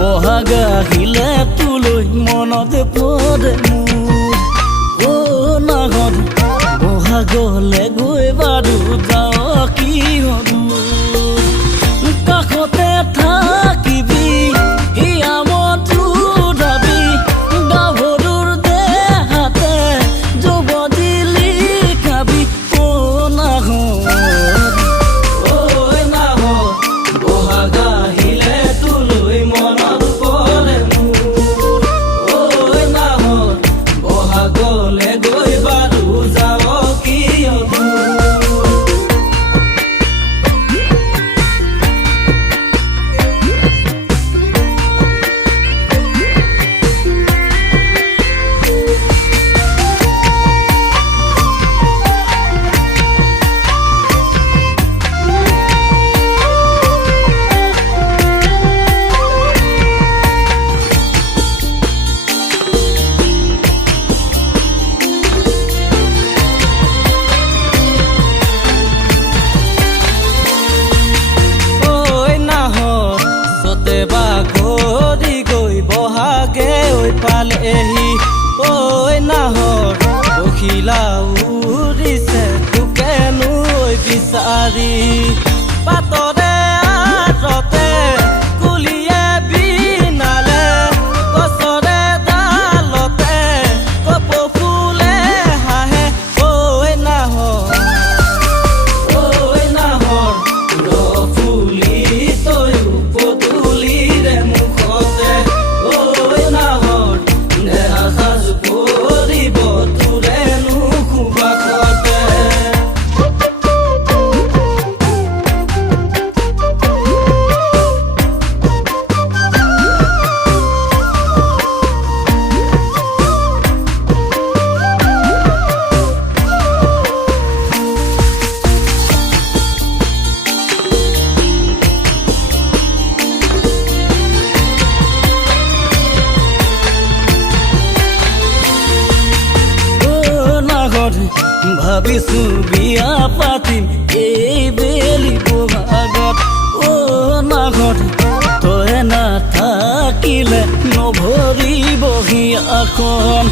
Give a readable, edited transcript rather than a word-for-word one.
বহাগ আহিলে তোলৈ মনত পৰে মোৰ নাহত বহাগলে গৈ বাৰু যাওঁ কি কাষতে থাকিবি হিয়ামতো দাবি গাভৰুৰ দেহাতে যুৱ দিলি খাবি নাহত বহাগ আহিলে তোলৈ মনত পৰে মোৰ নাহত বহাগলে গৈ বাৰু যাওঁ কিয় ঘৰি গৈ বহাগে পালেহি নাহত পখিলা উৰিছে তোকেনো বিচাৰি পাতৰে আঁতৰতে কুলিয়ে বিনালে গছৰে ডালতে কপৌ ফুলে হাঁহে নাহত ফুলি তয়ো পদূলিৰে মুখতে নাহত দেহা সাজ পৰিব তোৰেনো সুবাসতে ভাবিছো বিয়া পাতিম এই বেলি বহাগত নাহত তই নাথাকিলে নভৰিব হিয়াখন